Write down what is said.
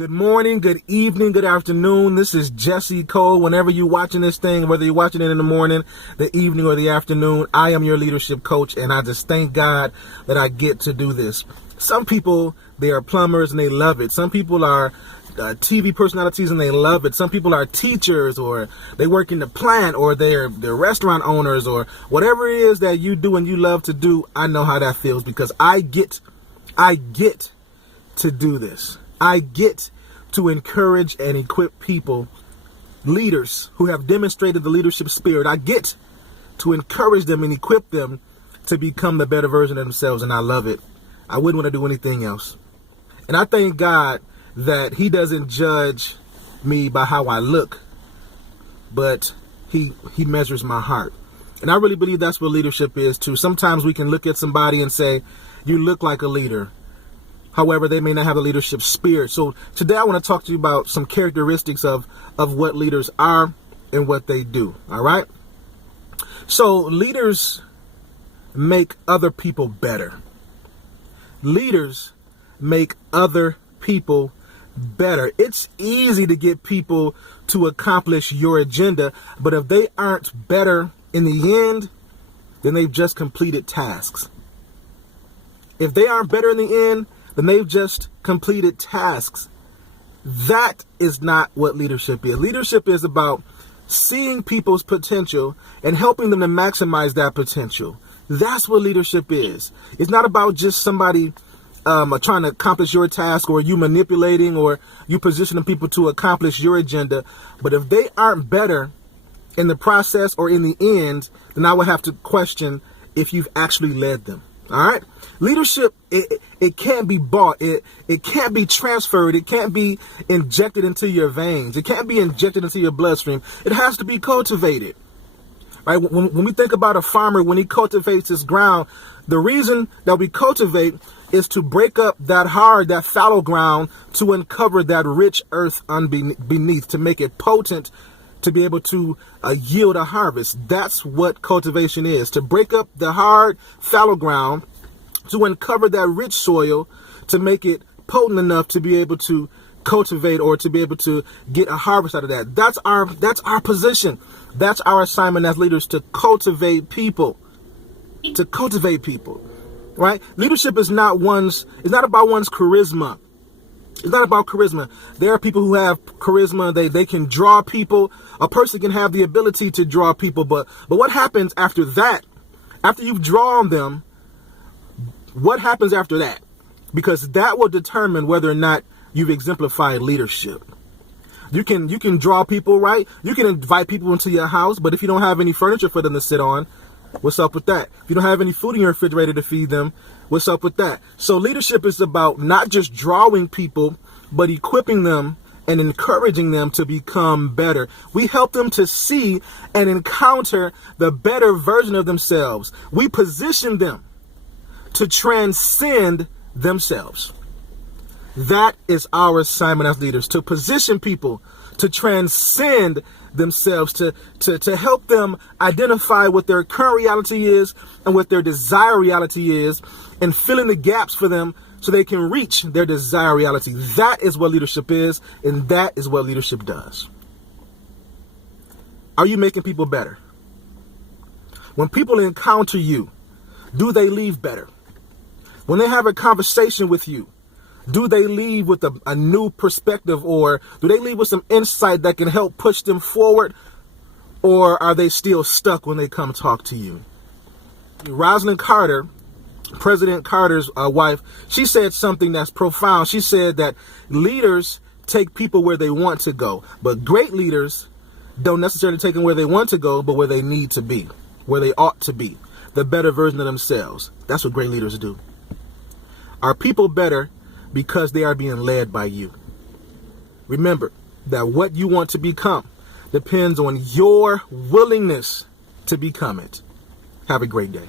Good morning, good evening, good afternoon. This is Jesse Cole. Whenever you're watching this thing, whether you're watching it in the morning, the evening, or the afternoon, I am your leadership coach, and I just thank God that I get to do this. Some people, they are plumbers and they love it. Some people are TV personalities and they love it. Some people are teachers, or they work in the plant, or they're restaurant owners, or whatever it is that you do and you love to do. I know how that feels because I get to do this. I get to encourage and equip people, leaders who have demonstrated the leadership spirit. I get to encourage them and equip them to become the better version of themselves, and I love it. I wouldn't want to do anything else. And I thank God that He doesn't judge me by how I look, but He measures my heart. And I really believe that's what leadership is too. Sometimes we can look at somebody and say, you look like a leader. However, they may not have a leadership spirit. So today I want to talk to you about some characteristics of what leaders are and what they do. All right. So leaders make other people better. Leaders make other people better. It's easy to get people to accomplish your agenda, but if they aren't better in the end, then they've just completed tasks. If they aren't better in the end, then they've just completed tasks. That is not what leadership is. Leadership is about seeing people's potential and helping them to maximize that potential. That's what leadership is. It's not about just somebody trying to accomplish your task, or you manipulating, or you positioning people to accomplish your agenda. But if they aren't better in the process or in the end, then I would have to question if you've actually led them. All right. Leadership, it can't be bought. It can't be transferred. It can't be injected into your veins. It can't be injected into your bloodstream. It has to be cultivated. Right. When we think about a farmer, when he cultivates his ground, the reason that we cultivate is to break up that hard, that fallow ground, to uncover that rich earth beneath, to make it potent, to be able to yield a harvest. That's what cultivation is, to break up the hard, fallow ground, to uncover that rich soil, to make it potent enough to be able to cultivate, or to be able to get a harvest out of that. That's our position. That's our assignment as leaders, to cultivate people. To cultivate people. Right? Leadership is not about one's charisma. It's not about charisma. There are people who have charisma. They can draw people. A person can have the ability to draw people, but what happens after that? After you've drawn them, what happens after that? Because that will determine whether or not you've exemplified leadership. You can draw people, right? You can invite people into your house, but if you don't have any furniture for them to sit on, what's up with that? If you don't have any food in your refrigerator to feed them, what's up with that? So leadership is about not just drawing people, but equipping them and encouraging them to become better. We help them to see and encounter the better version of themselves. We position them to transcend themselves. That is our assignment as leaders, to position people to transcend themselves, to help them identify what their current reality is and what their desired reality is, and fill in the gaps for them so they can reach their desired reality. That is what leadership is, and that is what leadership does. Are you making people better? When people encounter you, do they leave better? When they have a conversation with you, do they leave with a new perspective, or do they leave with some insight that can help push them forward? Or are they still stuck when they come talk to you? Rosalynn Carter, President Carter's wife, she said something that's profound. She said that leaders take people where they want to go, but great leaders don't necessarily take them where they want to go, but where they need to be, where they ought to be, the better version of themselves. That's what great leaders do. Are people better because they are being led by you? Remember that what you want to become depends on your willingness to become it. Have a great day.